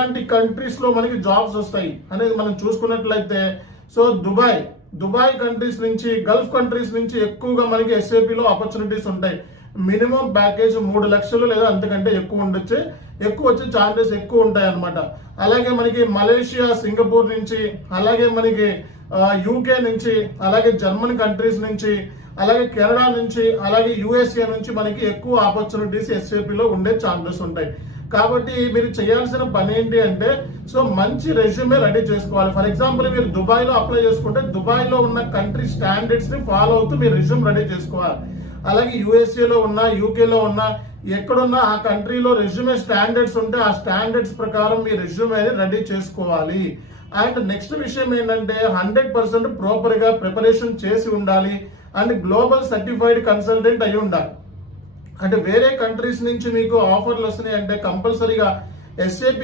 ఇలాంటి కంట్రీస్ లో మనకి జాబ్స్ వస్తాయి అనేది మనం చూసుకున్నట్లయితే, సో దుబాయ్ కంట్రీస్ నుంచి, గల్ఫ్ కంట్రీస్ నుంచి ఎక్కువగా మనకి SAP లో ఆపర్చునిటీస్ ఉంటాయి. మినిమం ప్యాకేజ్ 3 లక్షలు లేదా అంతకంటే ఎక్కువ ఉండొచ్చు, ఎక్కువ వచ్చే ఛాన్సెస్ ఎక్కువ ఉంటాయి అన్నమాట. అలాగే మనకి మలేషియా, సింగపూర్ నుంచి, అలాగే మనకి UK నుంచి, అలాగే జర్మనీ కంట్రీస్ నుంచి, అలాగే కెనడా నుంచి, అలాగే USA నుంచి మనకి ఎక్కువ ఆపర్చునిటీస్ SAP లో ఉండే ఛాన్సెస్ ఉంటాయి. కాబట్టి మీరు చేయాల్సిన పని ఏంటి అంటే, సో మంచి రెజ్యూమే రెడీ చేసుకోవాలి. ఫర్ ఎగ్జాంపుల్ మీరు దుబాయ్ లో అప్లై చేసుకుంటే దుబాయ్ లో ఉన్న కంట్రీ స్టాండర్డ్స్ ని ఫాలో అవుతూ మీరు రెజ్యూమ్ రెడీ చేసుకోవాలి. అలాగే USA లో ఉన్నా, UK లో ఉన్నా, ఎక్కడున్నా ఆ కంట్రీలో రెజ్యూమే స్టాండర్డ్స్ ఉంటే ఆ స్టాండర్డ్స్ ప్రకారం మీ రెజ్యూమే రెడీ చేసుకోవాలి. అండ్ నెక్స్ట్ విషయం ఏంటంటే 100% ప్రాపర్ గా ప్రిపరేషన్ చేసి ఉండాలి. అండ్ గ్లోబల్ సర్టిఫైడ్ కన్సల్టెంట్ అయి ఉండాలి. అంటే వేరే కంట్రీస్ నుంచి మీకు ఆఫర్లు వస్తున్నాయి అంటే కంపల్సరీగా SAP